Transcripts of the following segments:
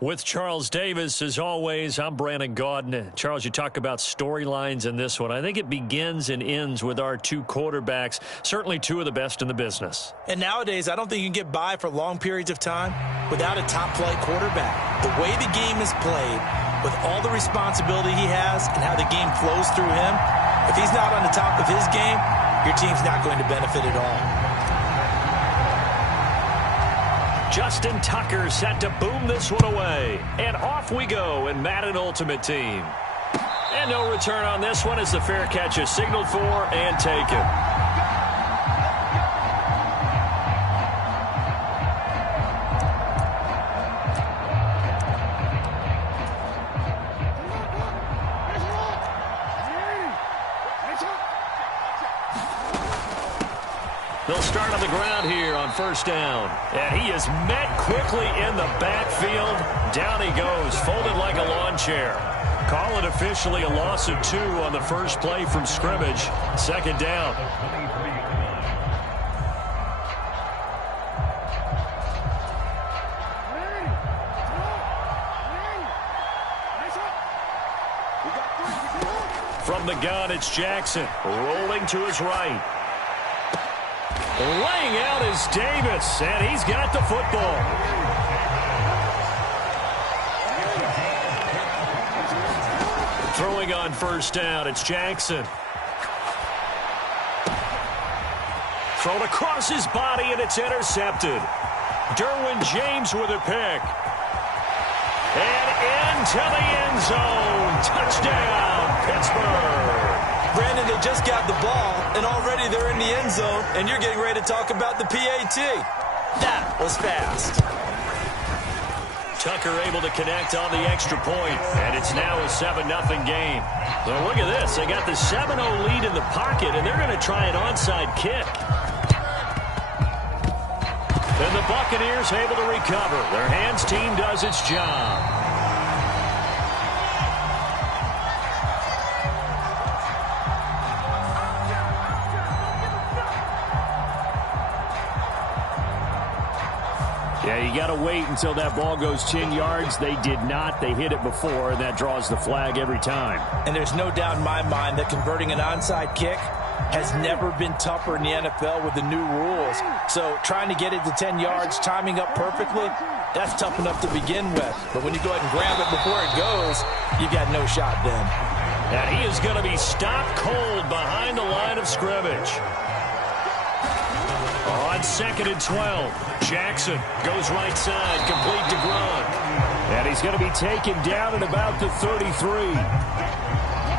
With Charles Davis, as always, I'm Brandon Gaudin. Charles, you talk about storylines in this one. I think it begins and ends with our two quarterbacks, certainly two of the best in the business. And nowadays, I don't think you can get by for long periods of time without a top-flight quarterback. The way the game is played, with all the responsibility he has and how the game flows through him, if he's not on the top of his game, your team's not going to benefit at all. Justin Tucker set to boom this one away. And off we go in Madden Ultimate Team. And no return on this one as the fair catch is signaled for and taken. They'll start on the ground here on first down. And he is met quickly in the backfield. Down he goes, folded like a lawn chair. Call it officially a loss of 2 on the first play from scrimmage. Second down. From the gun, it's Jackson. Rolling to his right. Laying out is Davis, and he's got the football. Throwing on first down, it's Jackson. Thrown across his body, and it's intercepted. Derwin James with a pick. And into the end zone. Touchdown, Pittsburgh. Brandon, they just got the ball, and already they're in the end zone, and you're getting ready to talk about the PAT. That was fast. Tucker able to connect on the extra point, and it's now a 7-0 game. Well, look at this. They got the 7-0 lead in the pocket, and they're going to try an onside kick. And the Buccaneers able to recover. Their hands team does its job. Yeah, you got to wait until that ball goes 10 yards. They did not. They hit it before, and that draws the flag every time. And there's no doubt in my mind that converting an onside kick has never been tougher in the NFL with the new rules. So trying to get it to 10 yards, timing up perfectly, that's tough enough to begin with. But when you go ahead and grab it before it goes, you got no shot then. And he is going to be stopped cold behind the line of scrimmage. On 2nd and 12. Jackson goes right side, complete to Gronk. And he's going to be taken down at about the 33.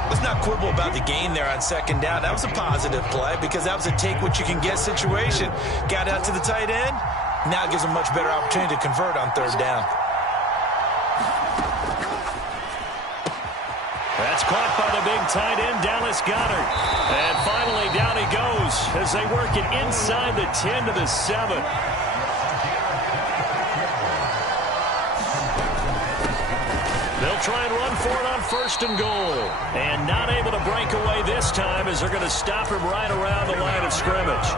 Let's not quibble about the gain there on 2nd down. That was a positive play because that was a take-what-you-can-get situation. Got out to the tight end. Now it gives a much better opportunity to convert on 3rd down. That's caught by the big tight end, Dallas Goedert. And finally, down he goes as they work it inside the 10 to the 7. They'll try and run for it on 1st and goal. And not able to break away this time as they're going to stop him right around the line of scrimmage.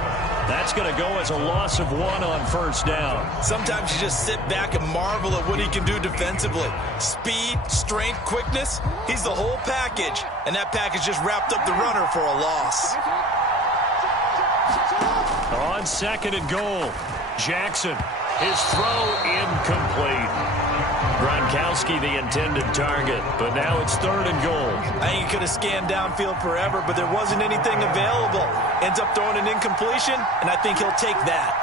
That's going to go as a loss of 1 on 1st down. Sometimes you just sit back and marvel at what he can do defensively. Speed, strength, quickness, he's the whole package. And that package just wrapped up the runner for a loss. On 2nd and goal, Jackson, his throw incomplete. Gronkowski the intended target, but now it's 3rd and goal. I think he could have scanned downfield forever, but there wasn't anything available. Ends up throwing an incompletion, and I think he'll take that.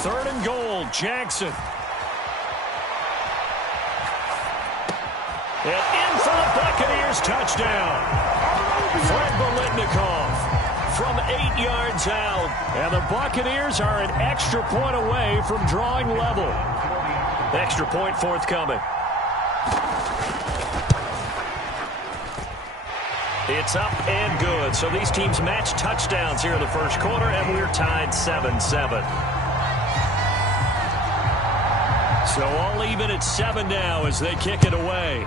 Third and goal, Jackson. And in for the Buccaneers, touchdown. Fred Biletnikoff from 8 yards out. And the Buccaneers are an extra point away from drawing level. Extra point forthcoming. It's up and good. So these teams match touchdowns here in the first quarter, and we're tied 7-7. So all even at 7 now as they kick it away.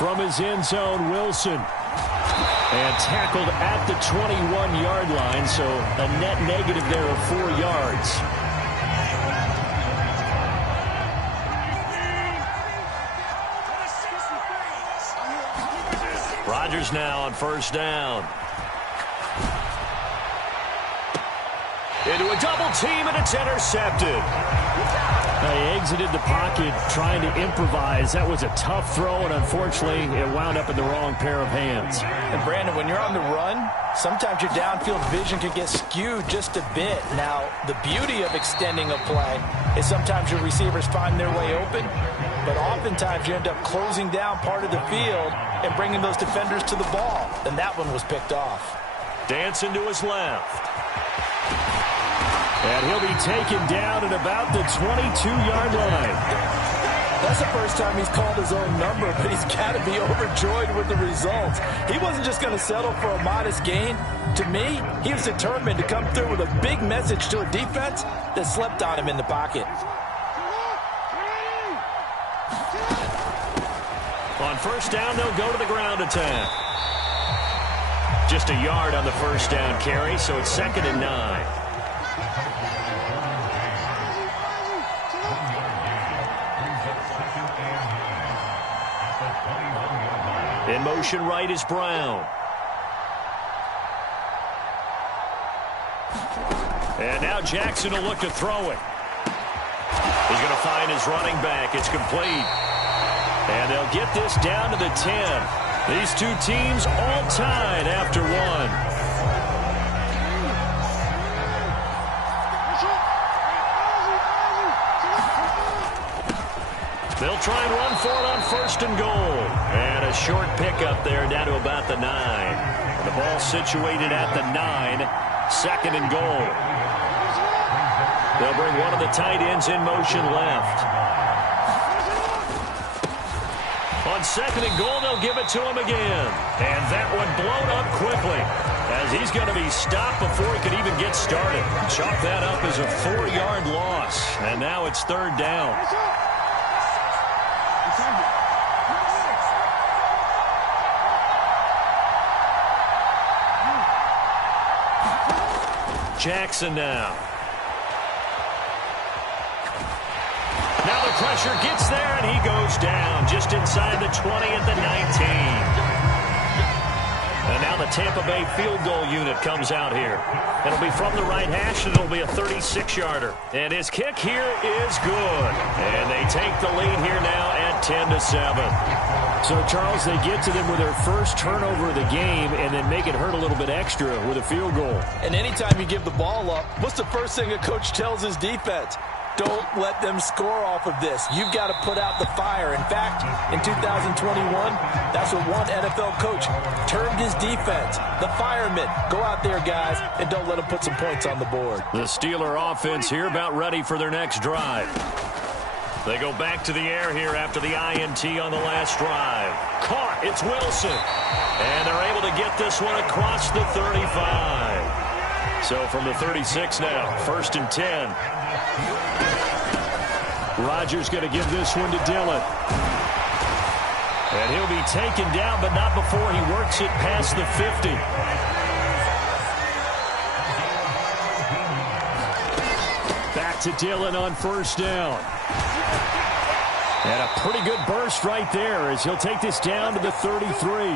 from his end zone, Wilson. And tackled at the 21-yard line, so a net negative there of 4 yards. Rodgers now on first down. Into a double team, and it's intercepted. He exited the pocket trying to improvise. That was a tough throw, and unfortunately, it wound up in the wrong pair of hands. And, Brandon, when you're on the run, sometimes your downfield vision can get skewed just a bit. Now, the beauty of extending a play is sometimes your receivers find their way open, but oftentimes you end up closing down part of the field and bringing those defenders to the ball. And that one was picked off. Dancing to his left. And he'll be taken down at about the 22-yard line. That's the first time he's called his own number, but he's got to be overjoyed with the results. He wasn't just going to settle for a modest gain. To me, he was determined to come through with a big message to a defense that slept on him in the pocket. On first down, they'll go to the ground attack. Just a yard on the first down carry, so it's 2nd and 9. In motion right is Brown. And now Jackson will look to throw it. He's going to find his running back. It's complete. And they'll get this down to the 10. These two teams all tied after one. They'll try and run for it on 1st and goal. And a short pickup there down to about the 9. And the ball situated at the 9. 2nd and goal. They'll bring one of the tight ends in motion left. On 2nd and goal, they'll give it to him again. And that one blown up quickly, as he's going to be stopped before he could even get started. Chalk that up as a 4-yard loss. And now it's 3rd down. Jackson now. Now the pressure gets there, and he goes down just inside the 20 at the 19. And now the Tampa Bay field goal unit comes out here. It'll be from the right hash, and it'll be a 36-yarder. And his kick here is good. And they take the lead here now at 10-7. So, Charles, they get to them with their first turnover of the game and then make it hurt a little bit extra with a field goal. And anytime you give the ball up, what's the first thing a coach tells his defense? Don't let them score off of this. You've got to put out the fire. In fact, in 2021, that's what one NFL coach termed his defense. The firemen. Go out there, guys, and don't let them put some points on the board. The Steeler offense here about ready for their next drive. They go back to the air here after the INT on the last drive. Caught. It's Wilson. And they're able to get this one across the 35. So from the 36 now, 1st and 10. Rodgers going to give this one to Dillon. And he'll be taken down, but not before he works it past the 50. Back to Dillon on 1st down. And a pretty good burst right there as he'll take this down to the 33.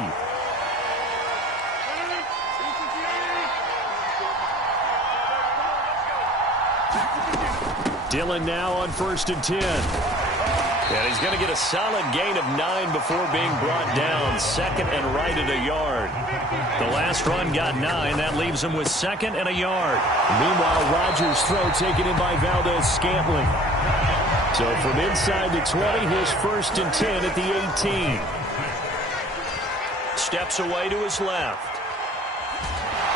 Dillon now on 1st and 10. And he's going to get a solid gain of 9 before being brought down. 2nd and right at a yard. The last run got 9. That leaves him with 2nd and a yard. Meanwhile, Rodgers' throw taken in by Valdez-Scantling. So from inside the 20, his 1st and 10 at the 18. Steps away to his left.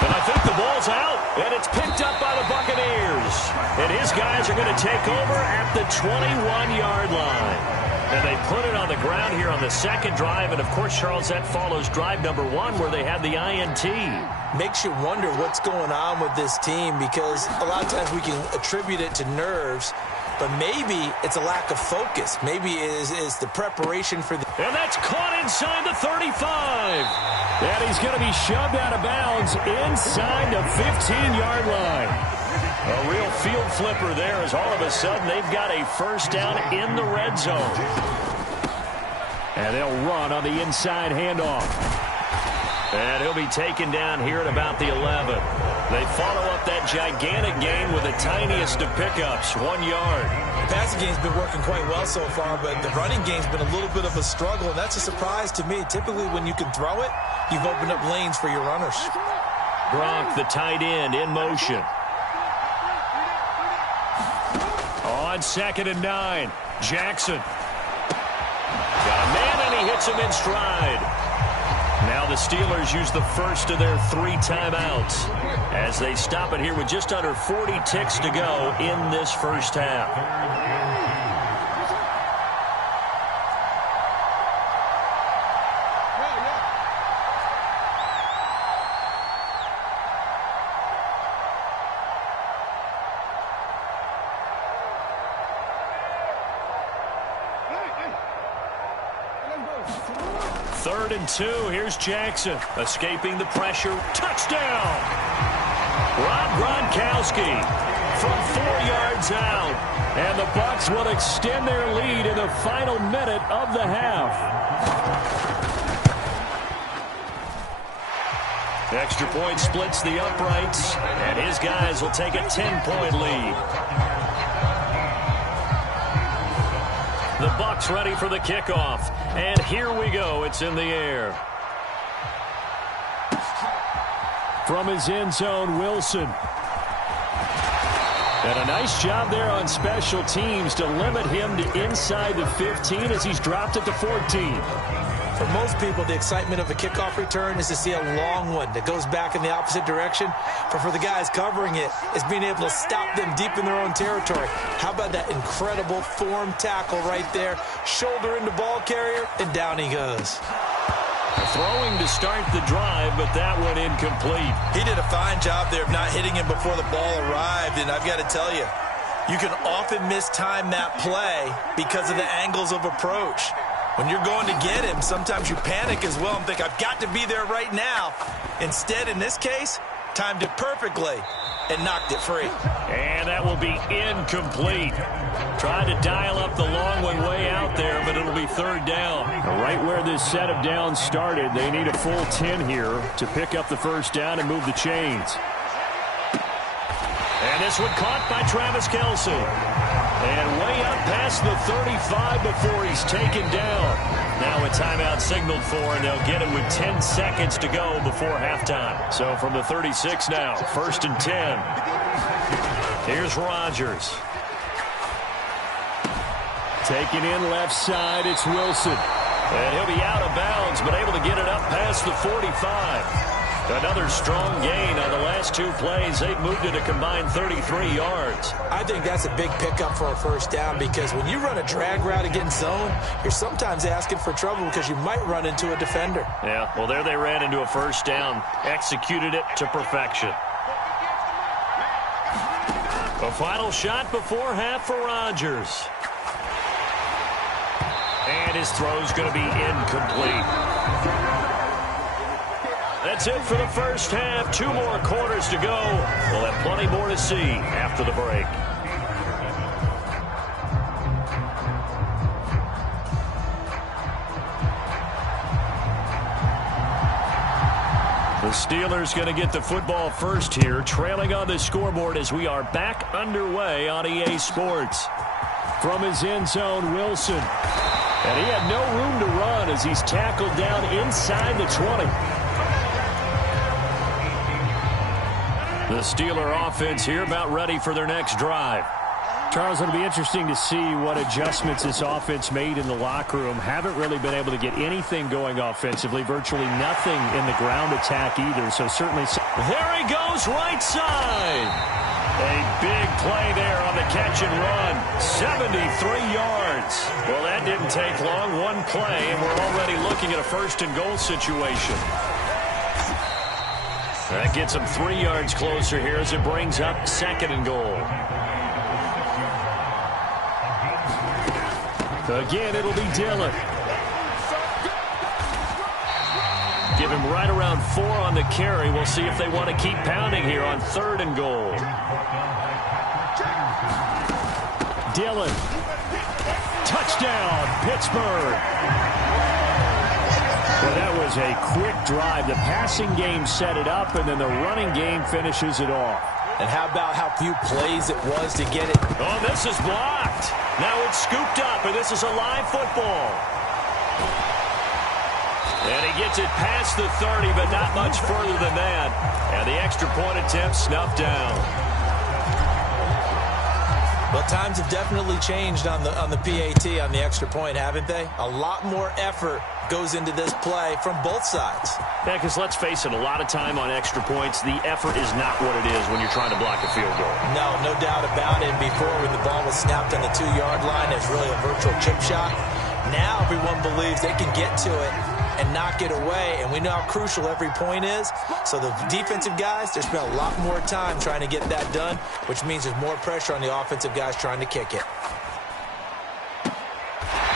And I think the ball's out, and it's picked up by the Buccaneers. And his guys are going to take over at the 21-yard line. And they put it on the ground here on the 2nd drive. And, of course, Charles, that follows drive number 1 where they had the INT. Makes you wonder what's going on with this team, because a lot of times we can attribute it to nerves. but maybe it's a lack of focus. Maybe it is the preparation for the... And that's caught inside the 35. And he's going to be shoved out of bounds inside the 15-yard line. A real field flipper there as all of a sudden they've got a first down in the red zone. And they'll run on the inside handoff. And he'll be taken down here at about the 11. They follow up that gigantic gain with the tiniest of pickups, 1 yard. The passing game's been working quite well so far, but the running game's been a little bit of a struggle, and that's a surprise to me. Typically, when you can throw it, you've opened up lanes for your runners. Gronk, the tight end, in motion. On 2nd and 9, Jackson. Got a man, and he hits him in stride. Now the Steelers use the first of their 3 timeouts as they stop it here with just under 40 ticks to go in this first half. Third and 2. Here's Jackson escaping the pressure. Touchdown! Rob Gronkowski from 4 yards out. And the Bucs will extend their lead in the final minute of the half. Extra point splits the uprights, and his guys will take a 10-point lead. The Bucs ready for the kickoff. And here we go. It's in the air. From his end zone, Wilson. And a nice job there on special teams to limit him to inside the 15 as he's dropped it to 14. For most people, the excitement of a kickoff return is to see a long one that goes back in the opposite direction. But for the guys covering it, it's being able to stop them deep in their own territory. How about that incredible form tackle right there? Shoulder into ball carrier, and down he goes. Throwing to start the drive, but that one incomplete. He did a fine job there of not hitting him before the ball arrived, and I've got to tell you, you can often mistime that play because of the angles of approach. When you're going to get him, sometimes you panic as well and think, I've got to be there right now. Instead, in this case, timed it perfectly and knocked it free. And that will be incomplete. Tried to dial up the long one way out there, but it'll be third down. Right where this set of downs started, they need a full 10 here to pick up the first down and move the chains. And this one caught by Travis Kelce. And way up past the 35 before he's taken down. Now a timeout signaled for, and they'll get it with 10 seconds to go before halftime. So from the 36 now, 1st and 10. Here's Rodgers. Taking in left side, it's Wilson. And he'll be out of bounds, but able to get it up past the 45. Another strong gain on the last 2 plays. They've moved it a combined 33 yards. I think that's a big pickup for a first down because when you run a drag route against zone, you're sometimes asking for trouble because you might run into a defender. Yeah, well, there they ran into a first down. Executed it to perfection. A final shot before half for Rodgers. And his throw's going to be incomplete. That's it for the first half. 2 more quarters to go. We'll have plenty more to see after the break. The Steelers going to get the football first here, trailing on the scoreboard as we are back underway on EA Sports. From his end zone, Wilson. And he had no room to run as he's tackled down inside the 20. The Steeler offense here about ready for their next drive. Charles, it'll be interesting to see what adjustments this offense made in the locker room. Haven't really been able to get anything going offensively. Virtually nothing in the ground attack either. So certainly... There he goes, right side. A big play there on the catch and run. 73 yards. Well, that didn't take long. 1 play, and we're already looking at a 1st and goal situation. That gets them 3 yards closer here as it brings up 2nd and goal. Again, it'll be Dillon. Give him right around 4 on the carry. We'll see if they want to keep pounding here on 3rd and goal. Dillon. Touchdown, Pittsburgh. Well, that was a quick drive. The passing game set it up, and then the running game finishes it off. And how about how few plays it was to get it? Oh, this is blocked. Now it's scooped up, and this is a live football. And he gets it past the 30, but not much further than that. And the extra point attempt snuffed down. Well, times have definitely changed on the PAT, on the extra point, haven't they? A lot more effort goes into this play from both sides. Yeah, because let's face it, a lot of time on extra points, the effort is not what it is when you're trying to block a field goal. No doubt about it. Before, when the ball was snapped on the 2-yard line, it's really a virtual chip shot. Now everyone believes they can get to it and knock it away, and we know how crucial every point is. So the defensive guys, they spend a lot more time trying to get that done, which means there's more pressure on the offensive guys trying to kick it.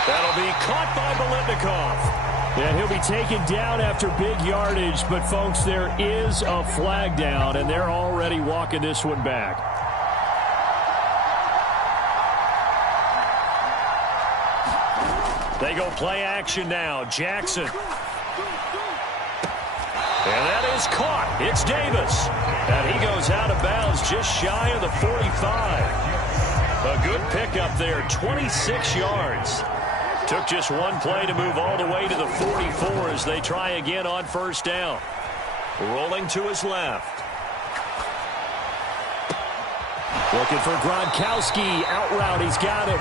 That'll be caught by Biletnikoff. And he'll be taken down after big yardage, but folks, there is a flag down, and they're already walking this one back. They go play action now. Jackson. And that is caught. It's Davis. And he goes out of bounds just shy of the 45. A good pickup there, 26 yards. Took just one play to move all the way to the 44 as they try again on 1st down. Rolling to his left. Looking for Gronkowski. Out route. He's got him.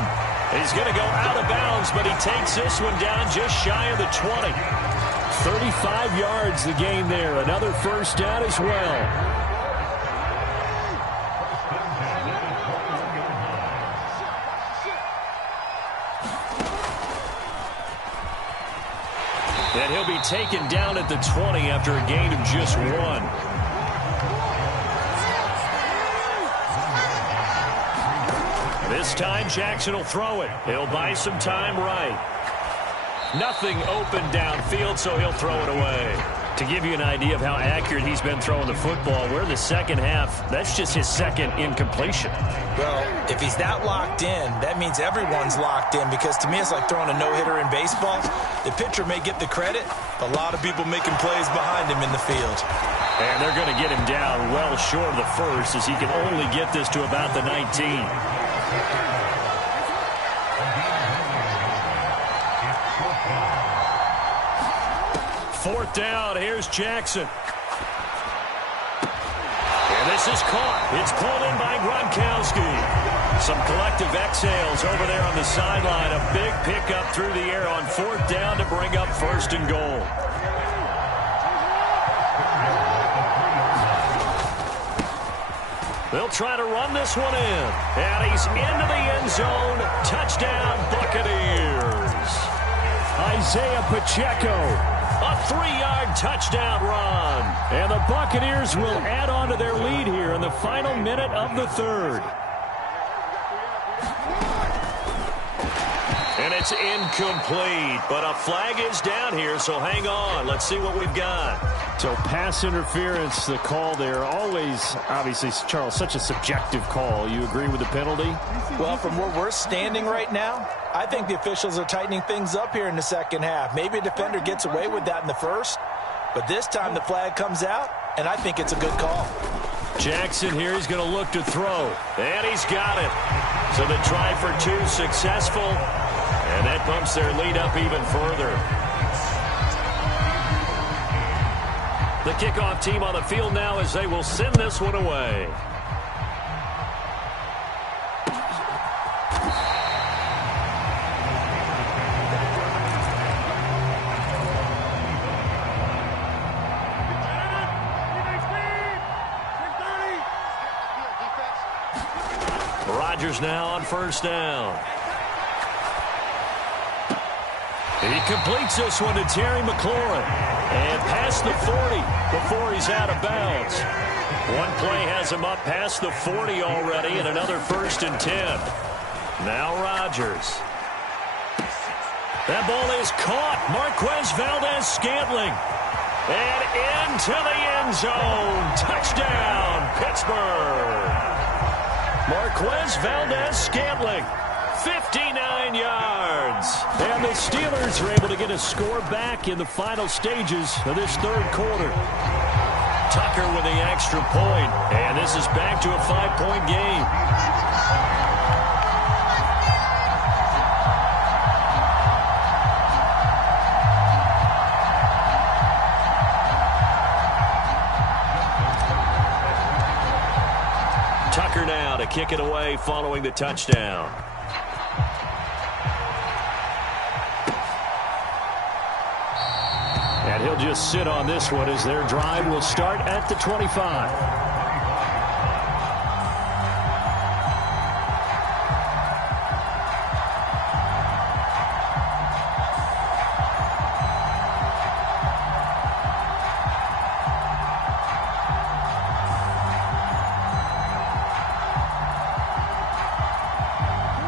He's going to go out of bounds, but he takes this one down just shy of the 20. 35 yards the gain there. Another 1st down as well. And he'll be taken down at the 20 after a gain of just 1. This time, Jackson will throw it. He'll buy some time right. Nothing open downfield, so he'll throw it away. To give you an idea of how accurate he's been throwing the football, we're in the second half. That's just his 2nd incompletion. Well, if he's that locked in, that means everyone's locked in, because to me it's like throwing a no-hitter in baseball. The pitcher may get the credit, but a lot of people making plays behind him in the field. And they're going to get him down well short of the 1st, as he can only get this to about the 19. 4th down. Here's Jackson. And this is caught. It's pulled in by Gronkowski. Some collective exhales over there on the sideline. A big pickup through the air on 4th down to bring up 1st and goal. They'll try to run this one in. And he's into the end zone. Touchdown, Buccaneers. Isaiah Pacheco. A 3-yard touchdown run. And the Buccaneers will add on to their lead here in the final minute of the 3rd. And it's incomplete, but a flag is down here, so hang on. Let's see what we've got. So pass interference, the call there. Always, obviously, Charles, such a subjective call. You agree with the penalty? Well, from where we're standing right now, I think the officials are tightening things up here in the second half. Maybe a defender gets away with that in the 1st, but this time the flag comes out, and I think it's a good call. Jackson here, he's going to look to throw. And he's got it. So the try for 2 successful, and that bumps their lead up even further. The kickoff team on the field now as they will send this one away. Rodgers now on 1st down. He completes this one to Terry McLaurin. And past the 40 before he's out of bounds. One play has him up past the 40 already, and another 1st and 10. Now Rodgers. That ball is caught. Marquez Valdes-Scantling. And into the end zone. Touchdown, Pittsburgh. Marquez Valdes-Scantling. 59 yards. And the Steelers are able to get a score back in the final stages of this third quarter. Tucker with the extra point. And this is back to a 5-point game. Tucker now to kick it away following the touchdown. And he'll just sit on this one as their drive will start at the 25.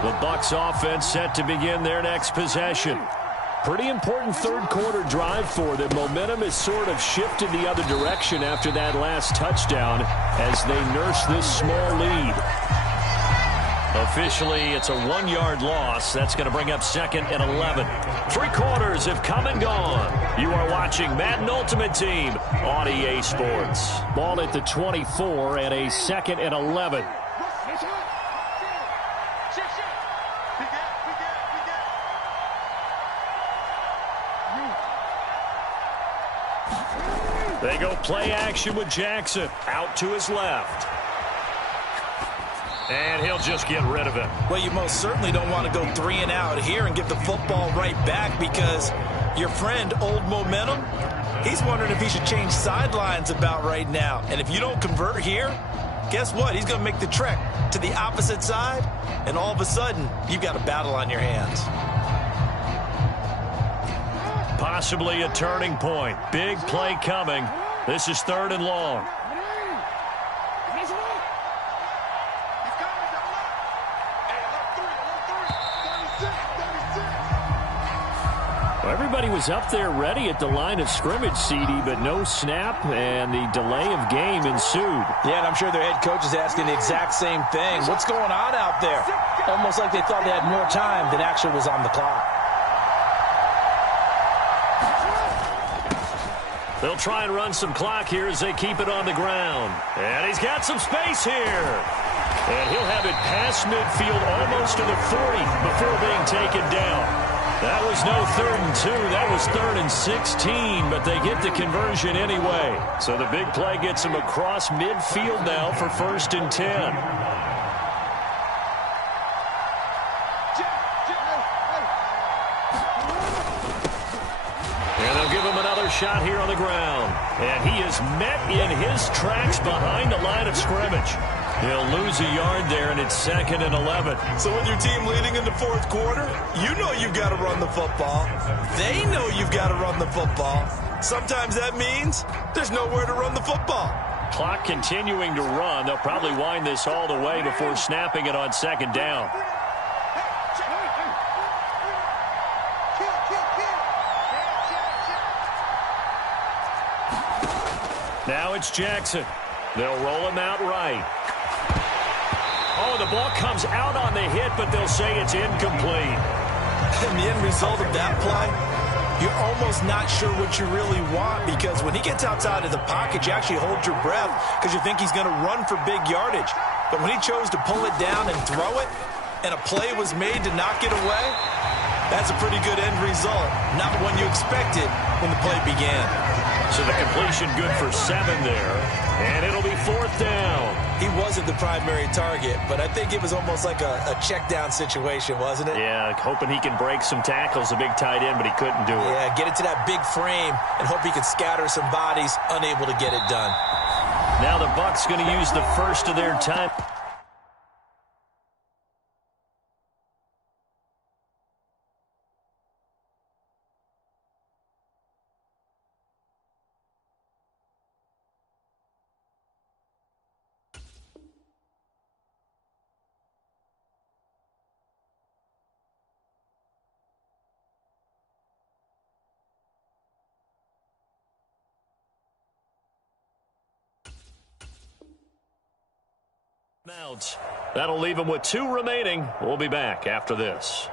The Bucs offense set to begin their next possession. Pretty important third quarter drive for them. Momentum has sort of shifted the other direction after that last touchdown as they nurse this small lead. Officially, it's a 1-yard loss. That's going to bring up 2nd and 11. 3 quarters have come and gone. You are watching Madden Ultimate Team on EA Sports. Ball at the 24 and a 2nd and 11. They go play action with Jackson. Out to his left. And he'll just get rid of it. Well, you most certainly don't want to go 3 and out here and give the football right back because your friend, Old Momentum, he's wondering if he should change sidelines about right now. And if you don't convert here, guess what? He's going to make the trek to the opposite side, and all of a sudden, you've got a battle on your hands. Possibly a turning point. Big play coming. This is 3rd and long. Well, everybody was up there ready at the line of scrimmage, CD, but no snap, and the delay of game ensued. Yeah, and I'm sure their head coach is asking the exact same thing. What's going on out there? Almost like they thought they had more time than actually was on the clock. They'll try and run some clock here as they keep it on the ground. And he's got some space here. And he'll have it past midfield almost to the 40 before being taken down. That was no 3rd and 2. That was 3rd and 16, but they get the conversion anyway. So the big play gets them across midfield now for 1st and 10. Shot here on the ground. And he is met in his tracks behind the line of scrimmage. He'll lose a yard there, and it's 2nd and 11. So with your team leading in the 4th quarter, you know you've got to run the football. They know you've got to run the football. Sometimes that means there's nowhere to run the football. Clock continuing to run. They'll probably wind this all the way before snapping it on 2nd down. Now it's Jackson. They'll roll him out right. Oh, the ball comes out on the hit, but they'll say it's incomplete. And the end result of that play, you're almost not sure what you really want because when he gets outside of the pocket, you actually hold your breath because you think he's going to run for big yardage. But when he chose to pull it down and throw it, and a play was made to knock it away, that's a pretty good end result. Not one you expected when the play began. So the completion good for 7 there. And it'll be 4th down. He wasn't the primary target, but I think it was almost like a check down situation, wasn't it? Yeah, hoping he can break some tackles, a big tight end, but he couldn't do it. Yeah, get it to that big frame and hope he can scatter some bodies, unable to get it done. Now the Bucs going to use the first of their time. That'll leave him with 2 remaining. We'll be back after this.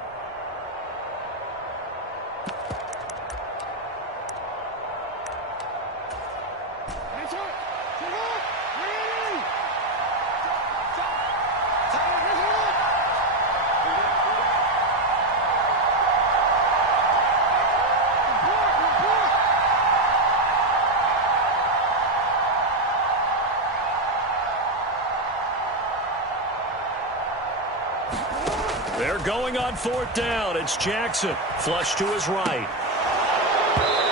They're going on 4th down. It's Jackson. Flush to his right.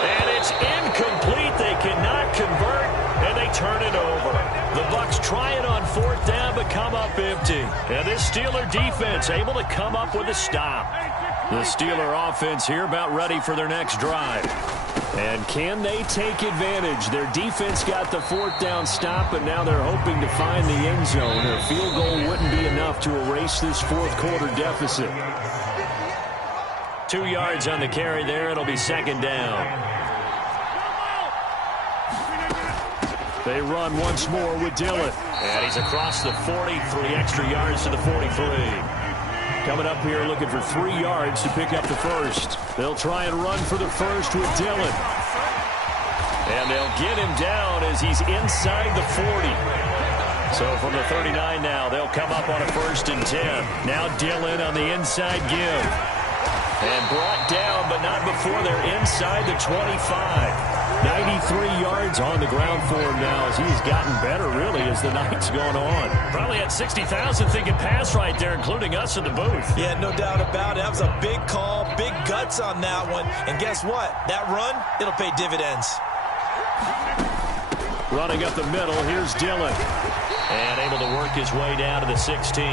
And it's incomplete. They cannot convert, and they turn it over. The Bucs try it on 4th down, but come up empty. And this Steeler defense able to come up with a stop. The Steeler offense here about ready for their next drive. And can they take advantage? Their defense got the 4th down stop, but now they're hoping to find the end zone. Their field goal wouldn't be enough to erase this 4th quarter deficit. 2 yards on the carry there. It'll be 2nd down. They run once more with Dillon. And he's across the 40, 3 extra yards to the 43. Coming up here looking for 3 yards to pick up the first. They'll try and run for the first with Dillon. And they'll get him down as he's inside the 40. So from the 39 now, they'll come up on a 1st and 10. Now Dillon on the inside give. And brought down, but not before they're inside the 25. 93 yards on the ground for him now as he's gotten better, really, as the night's gone on. Probably had 60,000 thinking pass right there, including us in the booth. Yeah, no doubt about it. That was a big call, big guts on that one. And guess what? That run, it'll pay dividends. Running up the middle, here's Dillon. And able to work his way down to the 16.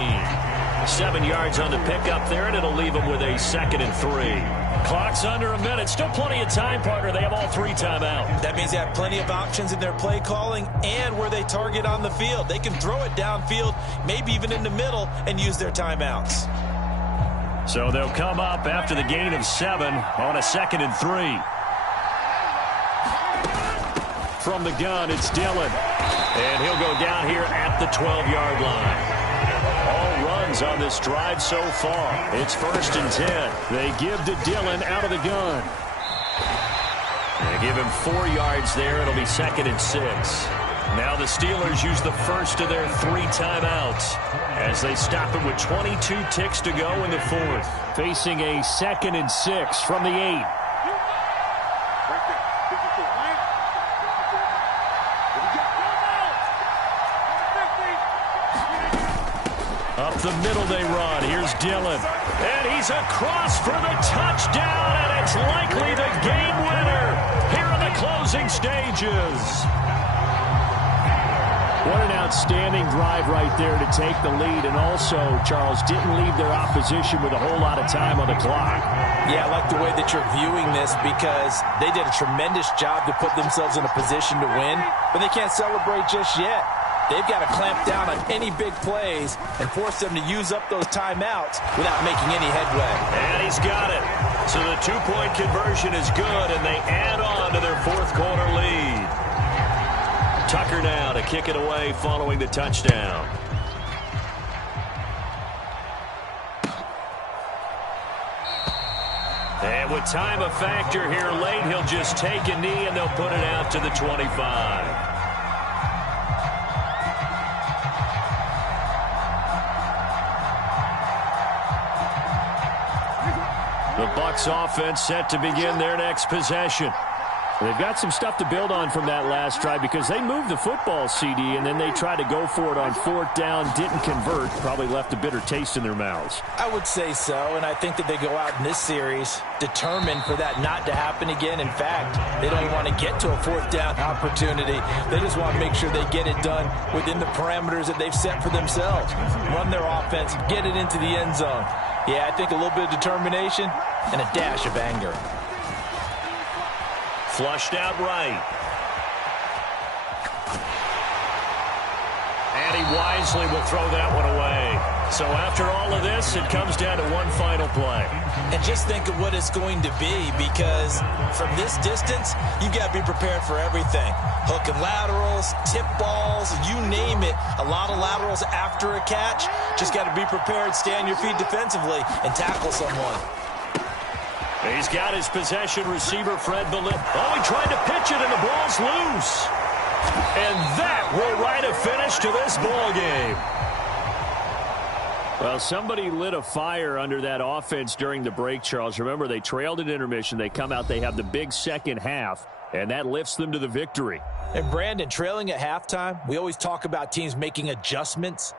7 yards on the pickup there, and it'll leave him with a 2nd and 3. Clock's under a minute. Still plenty of time, partner. They have all 3 timeout. That means they have plenty of options in their play calling and where they target on the field. They can throw it downfield, maybe even in the middle, and use their timeouts. So they'll come up after the gain of 7 on a 2nd and 3. From the gun, it's Dillon. And he'll go down here at the 12-yard line. All runs on this drive so far. It's 1st and 10. They give to Dillon out of the gun. They give him 4 yards there. It'll be 2nd and 6. Now the Steelers use the first of their 3 timeouts as they stop him with 22 ticks to go in the 4th. Facing a 2nd and 6 from the 8. Up the middle they run. Here's Dillon. And he's across for the touchdown, and it's likely the game winner here in the closing stages. What an outstanding drive right there to take the lead, and also, Charles, didn't leave their opposition with a whole lot of time on the clock. Yeah, I like the way that you're viewing this because they did a tremendous job to put themselves in a position to win, but they can't celebrate just yet. They've got to clamp down on any big plays and force them to use up those timeouts without making any headway. And he's got it. So the 2-point conversion is good, and they add on to their 4th quarter lead. Tucker now to kick it away following the touchdown. And with time a factor here late, he'll just take a knee, and they'll put it out to the 25. The Bucs offense set to begin their next possession. They've got some stuff to build on from that last drive because they moved the football, CD, and then they tried to go for it on 4th down, didn't convert, probably left a bitter taste in their mouths. I would say so, and I think that they go out in this series determined for that not to happen again. In fact, they don't want to get to a 4th down opportunity. They just want to make sure they get it done within the parameters that they've set for themselves. Run their offense, get it into the end zone. Yeah, I think a little bit of determination and a dash of anger. Flushed out right. And he wisely will throw that one away. So after all of this, it comes down to one final play. And just think of what it's going to be, because from this distance, you've got to be prepared for everything. Hook and laterals, tip balls, you name it. A lot of laterals after a catch. Just got to be prepared, stay on your feet defensively, and tackle someone. He's got his possession receiver, Fred Belin. Oh, he tried to pitch it, and the ball's loose. And that will write a finish to this ball game. Well, somebody lit a fire under that offense during the break, Charles. Remember, they trailed at intermission. They come out, they have the big second half, and that lifts them to the victory. And, Brandon, trailing at halftime, we always talk about teams making adjustments.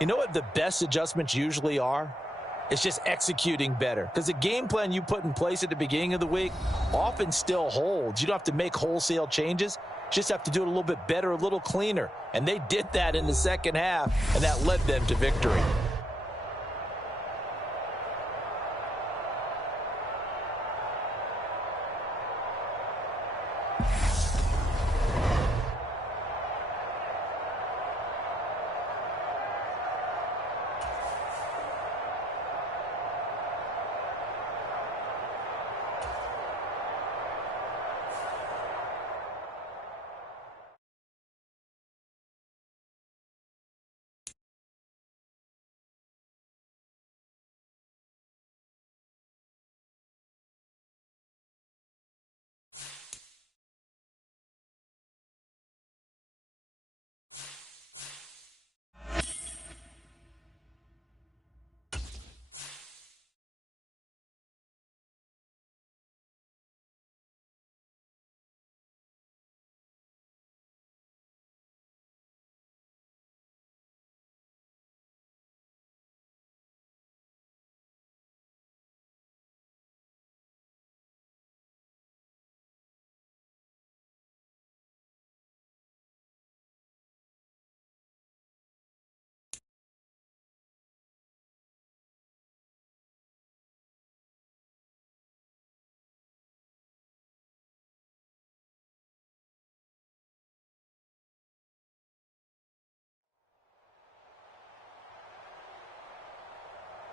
You know what the best adjustments usually are? It's just executing better. Because the game plan you put in place at the beginning of the week often still holds. You don't have to make wholesale changes. Just have to do it a little bit better, a little cleaner. And they did that in the second half, and that led them to victory.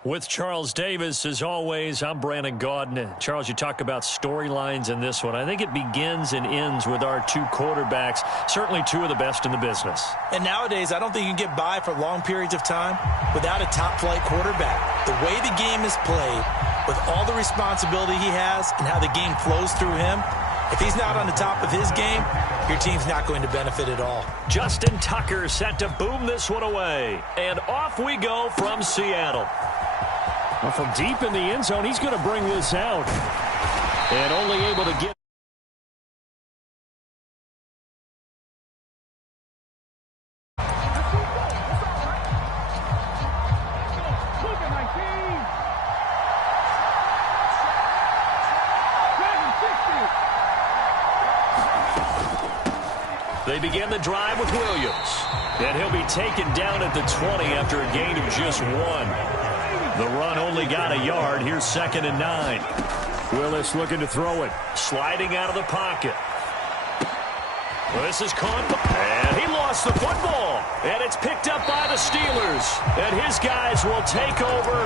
With Charles Davis, as always, I'm Brandon Gaudin. Charles, you talk about storylines in this one. I think it begins and ends with our two quarterbacks, certainly two of the best in the business. And nowadays, I don't think you can get by for long periods of time without a top-flight quarterback. The way the game is played, with all the responsibility he has and how the game flows through him, if he's not on the top of his game, your team's not going to benefit at all. Justin Tucker set to boom this one away. And off we go from Seattle. Well, from deep in the end zone, he's going to bring this out. And only able to get... They begin the drive with Williams. And he'll be taken down at the 20 after a gain of just one. The run only got a yard. Here's 2nd and 9. Willis looking to throw it. Sliding out of the pocket. Well, this is caught. And he lost the football. And it's picked up by the Steelers. And his guys will take over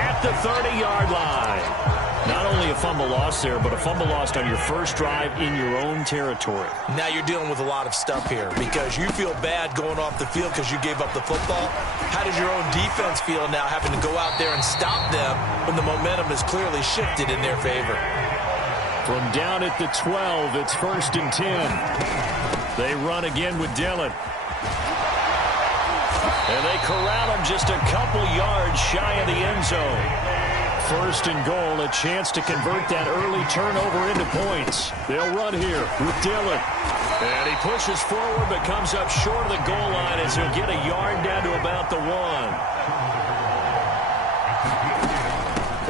at the 30-yard line. Not only a fumble loss there, but a fumble lost on your first drive in your own territory. Now you're dealing with a lot of stuff here because you feel bad going off the field because you gave up the football. How does your own defense feel now having to go out there and stop them when the momentum is clearly shifted in their favor? From down at the 12, it's 1st and 10. They run again with Dillon. And they corral him just a couple yards shy of the end zone. 1st and goal, a chance to convert that early turnover into points. They'll run here with Dillon. And he pushes forward but comes up short of the goal line as he'll get a yard down to about the 1.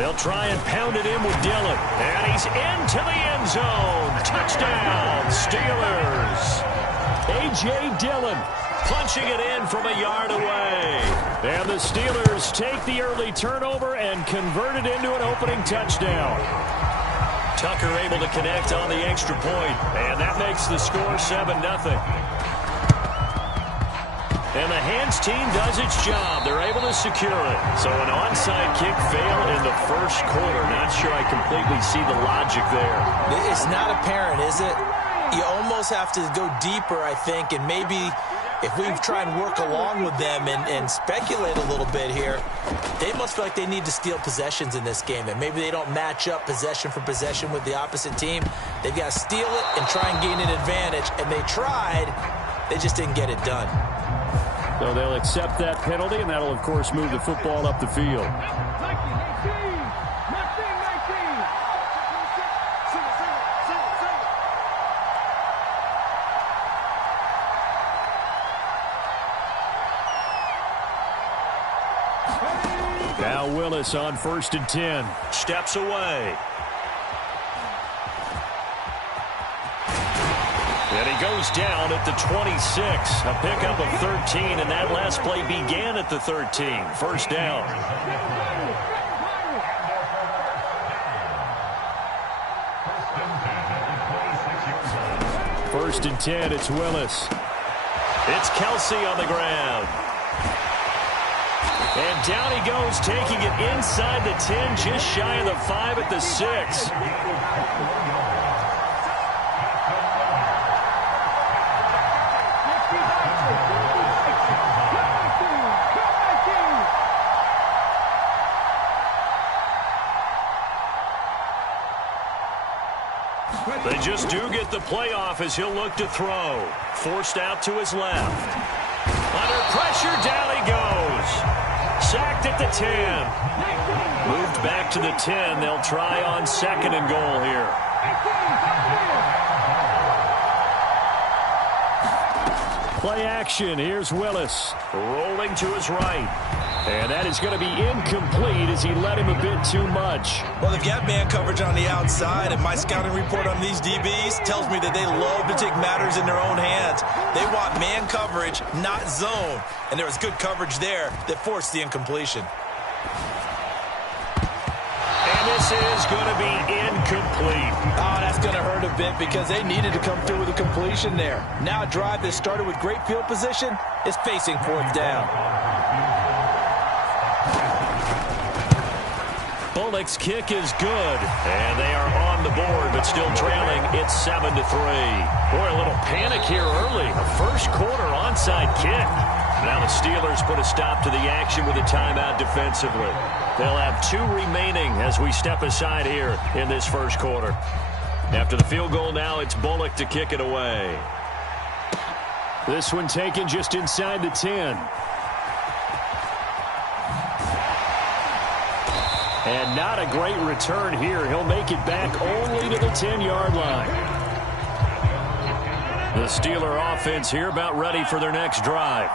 They'll try and pound it in with Dillon. And he's into the end zone. Touchdown, Steelers. A.J. Dillon punching it in from a yard away. And the Steelers take the early turnover and convert it into an opening touchdown. Tucker able to connect on the extra point, and that makes the score 7-0. And the hands team does its job. They're able to secure it. So an onside kick fail in the first quarter. Not sure I completely see the logic there. It's not apparent, is it? You almost have to go deeper, I think, and maybe if we try and work along with them and speculate a little bit here, they must feel like they need to steal possessions in this game, and maybe they don't match up possession for possession with the opposite team. They've got to steal it and try and gain an advantage, and they tried. They just didn't get it done. So they'll accept that penalty, and that'll, of course, move the football up the field. Now Willis on 1st and 10. Steps away. And he goes down at the 26. A pickup of 13, and that last play began at the 13. First down. 1st and 10, it's Willis. It's Kelsey on the ground. And down he goes, taking it inside the 10, just shy of the 5 at the 6. They just do get the playoff as he'll look to throw. Forced out to his left. Under pressure, down he goes. Sacked at the 10. Moved back to the 10. They'll try on 2nd and goal here. Play action. Here's Willis. Rolling to his right. And that is going to be incomplete as he led him a bit too much. Well, they've got man coverage on the outside, and my scouting report on these DBs tells me that they love to take matters in their own hands. They want man coverage, not zone. And there was good coverage there that forced the incompletion. And this is going to be incomplete. Oh, that's going to hurt a bit because they needed to come through with a completion there. Now a drive that started with great field position is facing 4th down. Bullock's kick is good, and they are on the board, but still trailing. It's 7-3. Boy, a little panic here early. A first quarter onside kick. Now the Steelers put a stop to the action with a timeout defensively. They'll have 2 remaining as we step aside here in this first quarter. After the field goal now, it's Bullock to kick it away. This one taken just inside the 10. And not a great return here. He'll make it back only to the 10-yard line. The Steeler offense here about ready for their next drive.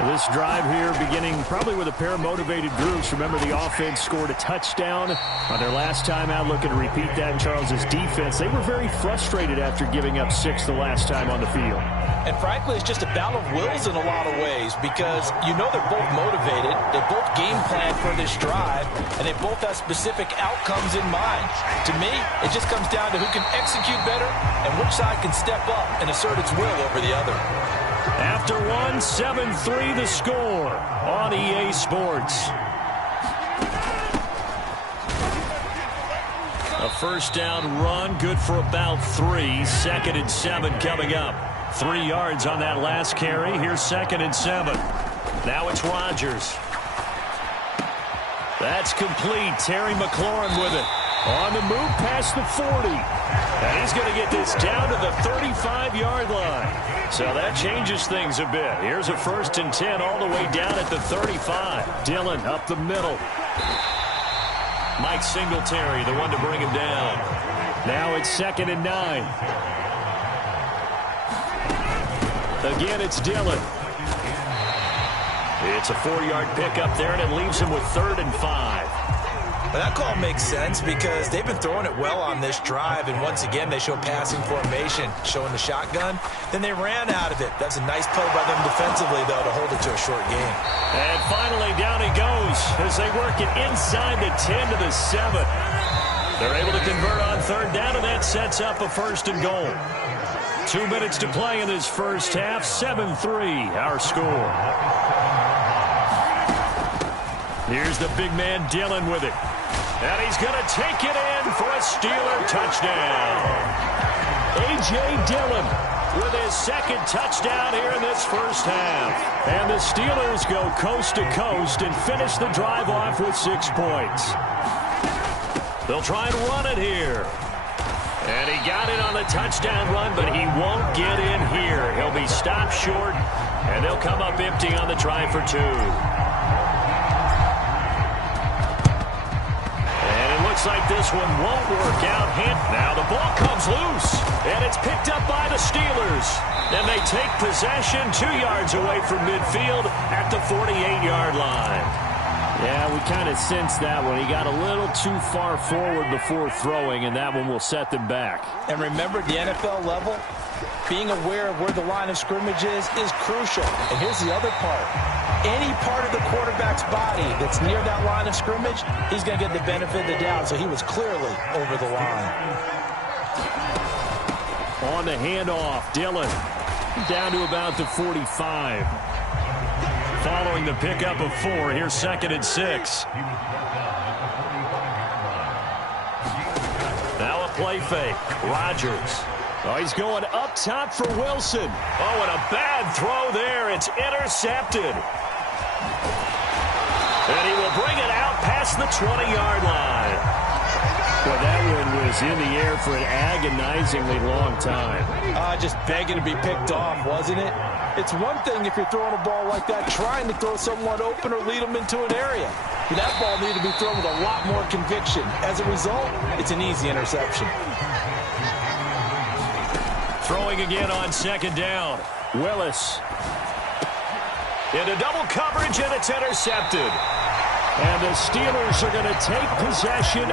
This drive here beginning probably with a pair of motivated groups. Remember, the offense scored a touchdown on their last time out. Looking to repeat that in Charles's defense. They were very frustrated after giving up 6 the last time on the field. And frankly, it's just a battle of wills in a lot of ways because you know they're both motivated. They both game plan for this drive, and they both have specific outcomes in mind. To me, it just comes down to who can execute better and which side can step up and assert its will over the other. After 7-3 the score on EA Sports. A first down run, good for about 3. 2nd and 7 coming up. 3 yards on that last carry. Here's 2nd and 7. Now it's Rodgers. That's complete. Terry McLaurin with it. On the move past the 40. And he's going to get this down to the 35-yard line. So that changes things a bit. Here's a 1st and 10 all the way down at the 35. Dillon up the middle. Mike Singletary, the one to bring him down. Now it's 2nd and 9. Again, it's Dillon. It's a 4-yard pickup there, and it leaves him with 3rd and 5. But that call makes sense because they've been throwing it well on this drive, and once again, they show passing formation, showing the shotgun. Then they ran out of it. That's a nice play by them defensively, though, to hold it to a short game. And finally, down he goes as they work it inside the 10 to the 7. They're able to convert on 3rd down, and that sets up a 1st and goal. 2 minutes to play in this first half. 7-3, our score. Here's the big man Dillon with it. And he's going to take it in for a Steeler touchdown. A.J. Dillon with his second touchdown here in this first half. And the Steelers go coast to coast and finish the drive off with 6 points. They'll try and run it here. And he got it on the touchdown run, but he won't get in here. He'll be stopped short, and they'll come up empty on the try for 2. Looks like this one won't work out. Now the ball comes loose, and it's picked up by the Steelers. And they take possession 2 yards away from midfield at the 48-yard line. Yeah, we kind of sensed that one. He got a little too far forward before throwing, and that one will set them back. And remember, the NFL level, being aware of where the line of scrimmage is crucial. And here's the other part. Any part of the quarterback's body that's near that line of scrimmage, he's going to get the benefit of the doubt. So he was clearly over the line. On the handoff, Dillon down to about the 45. Following the pickup of 4, here's 2nd and 6. Now a play fake. Rodgers. Oh, he's going up top for Wilson. Oh, and a bad throw there. It's intercepted. And he will bring it out past the 20-yard line. Well, that one was in the air for an agonizingly long time. Just begging to be picked off, wasn't it? It's one thing if you're throwing a ball like that, trying to throw someone open or lead them into an area. But that ball needed to be thrown with a lot more conviction. As a result, it's an easy interception. Throwing again on 2nd down. Willis. Into double coverage, and it's intercepted. And the Steelers are going to take possession.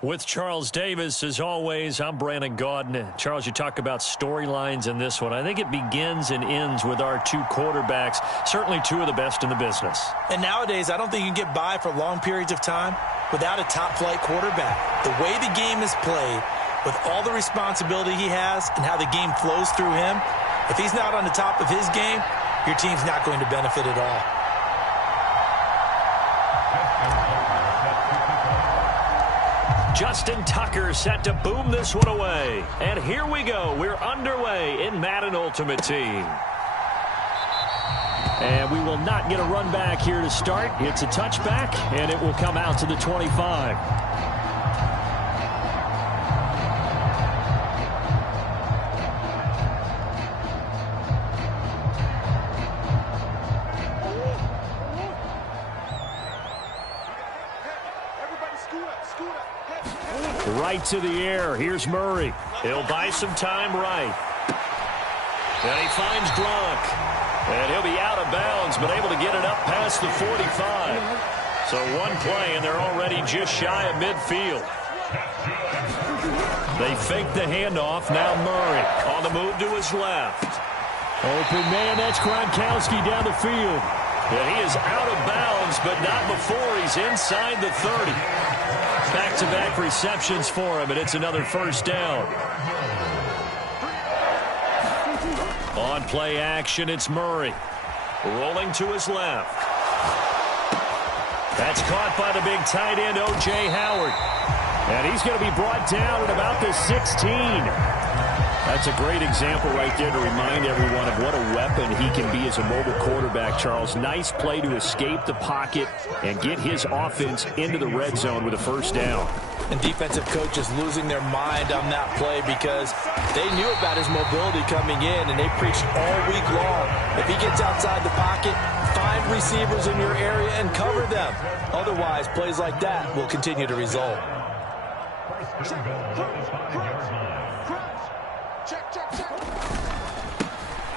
With Charles Davis, as always, I'm Brandon Gaudin. Charles, you talk about storylines in this one. I think it begins and ends with our 2 quarterbacks, certainly 2 of the best in the business. And nowadays, I don't think you can get by for long periods of time without a top-flight quarterback. The way the game is played, with all the responsibility he has and how the game flows through him, if he's not on the top of his game, your team's not going to benefit at all. Justin Tucker set to boom this one away. And here we go. We're underway in Madden Ultimate Team. And we will not get a run back here to start. It's a touchback, and it will come out to the 25. Right to the air. Here's Murray. He'll buy some time right. And he finds Gronk. And he'll be out of bounds, but able to get it up past the 45. So one play, and they're already just shy of midfield. They fake the handoff. Now Murray on the move to his left. Open man, that's Gronkowski down the field. And he is out of bounds, but not before he's inside the 30. Back-to-back receptions for him, and it's another first down. On play action, it's Murray. Rolling to his left. That's caught by the big tight end, O.J. Howard. And he's going to be brought down at about the 16. That's a great example right there to remind everyone of what a weapon he can be as a mobile quarterback, Charles. Nice play to escape the pocket and get his offense into the red zone with a first down. And defensive coaches losing their mind on that play because they knew about his mobility coming in, and they preached all week long. If he gets outside the pocket, find receivers in your area and cover them. Otherwise, plays like that will continue to result.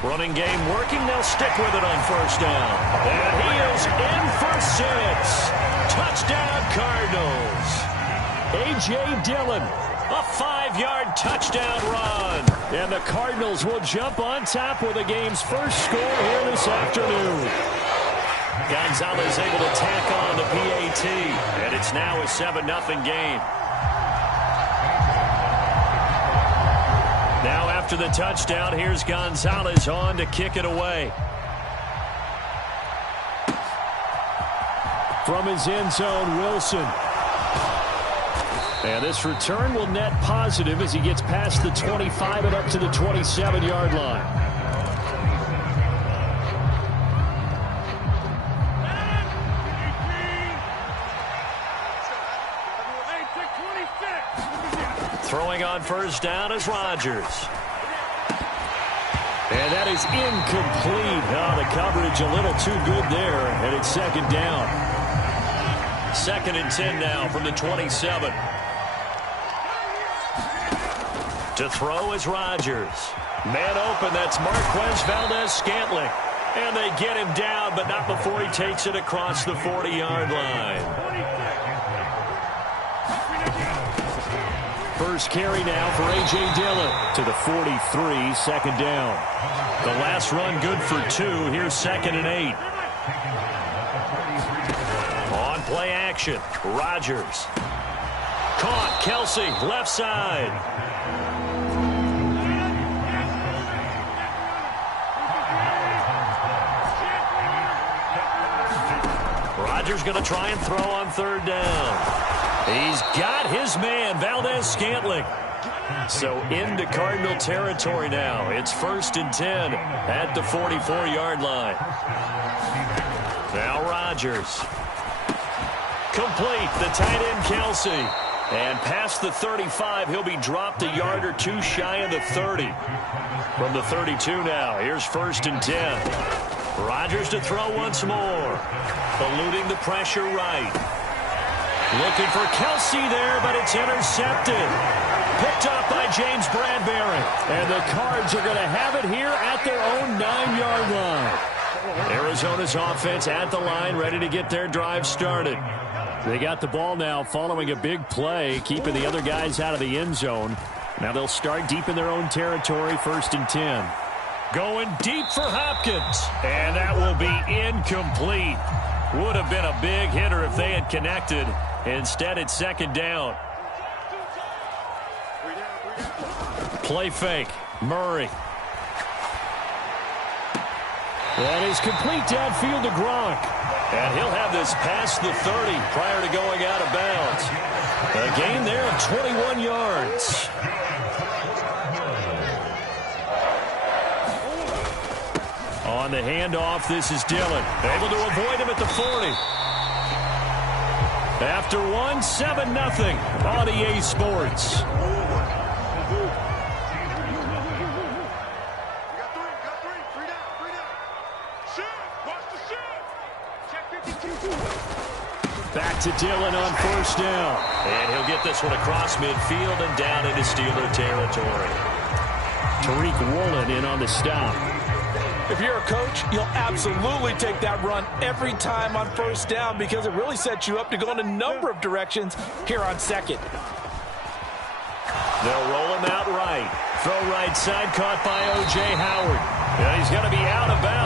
Running game working. They'll stick with it on first down. And he is in for 6. Touchdown, Cardinals. A.J. Dillon, a 5-yard touchdown run. And the Cardinals will jump on top with the game's first score here this afternoon. Gonzalez able to tack on the PAT. And it's now a 7-0 game. Now after the touchdown, here's Gonzalez on to kick it away. From his end zone, Wilson. And this return will net positive as he gets past the 25 and up to the 27-yard line. Throwing on first down is Rodgers. And that is incomplete. Oh, the coverage a little too good there, and it's second down. 2nd and 10 now from the 27. To throw is Rodgers. Man open, that's Marquez Valdes-Scantling. And they get him down, but not before he takes it across the 40-yard line. First carry now for A.J. Dillon to the 43, second down. The last run good for 2. Here's 2nd and 8. On play action, Rodgers. Caught, Kelsey, left side. Rodgers going to try and throw on third down. He's got his man, Valdes-Scantling. So into Cardinal territory now. It's 1st and 10 at the 44-yard line. Now Rodgers. Complete, the tight end Kelsey. And past the 35, he'll be dropped a yard or 2 shy of the 30. From the 32 now, here's 1st and 10. Rodgers to throw once more. Eluding the pressure right. Looking for Kelsey there, but it's intercepted. Picked up by James Bradbury. And the Cards are going to have it here at their own 9-yard line. Arizona's offense at the line, ready to get their drive started. They got the ball now following a big play, keeping the other guys out of the end zone. Now they'll start deep in their own territory, 1st and 10. Going deep for Hopkins. And that will be incomplete. Would have been a big hitter if they had connected. Instead, it's second down. Play fake. Murray. That is complete downfield to Gronk. And he'll have this past the 30 prior to going out of bounds. A gain there of 21 yards. On the handoff, this is Dillon. Able to avoid him at the 40. After one, 7-0 on EA Sports. Back to Dillon on first down. And he'll get this one across midfield and down into Steeler territory. Tariq Woolen in on the stop. If you're a coach, you'll absolutely take that run every time on first down because it really sets you up to go in a number of directions here on second. They'll roll him out right. Throw right side, caught by O.J. Howard. And he's going to be out of bounds